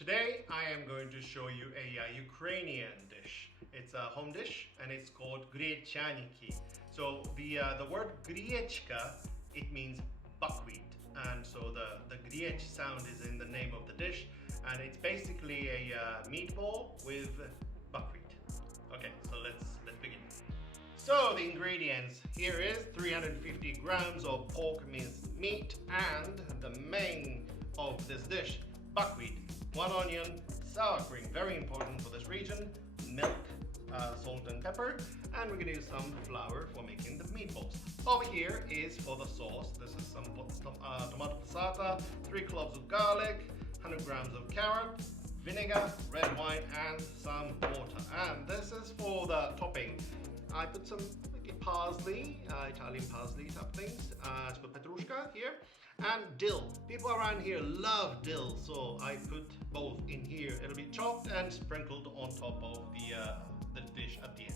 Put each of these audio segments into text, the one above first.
Today I am going to show you a Ukrainian dish. It's a home dish and it's called grechaniki. So the word griechka, it means buckwheat, and so the griech sound is in the name of the dish, and it's basically a meatball with buckwheat. Okay, so let's begin. So the ingredients here is 350 grams of pork minced meat, and the main of this dish, buckwheat, 1 onion, sour cream, very important for this region, milk, salt and pepper, and we're gonna use some flour for making the meatballs. Over here is for the sauce. This is some tomato passata, 3 cloves of garlic, 100 grams of carrot, vinegar, red wine, and some water. And this is for the topping. I put some parsley, Italian parsley type things, as for petrushka here, and dill. People around here love dill, so I put both in here. It'll be chopped and sprinkled on top of the dish at the end.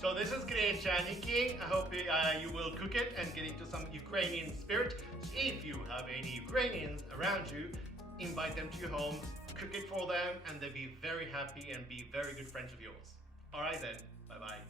So this is grechaniki. I hope you will cook it and get into some Ukrainian spirit. If you have any Ukrainians around you, invite them to your homes, cook it for them, and they'll be very happy and be very good friends of yours. All right then, bye-bye.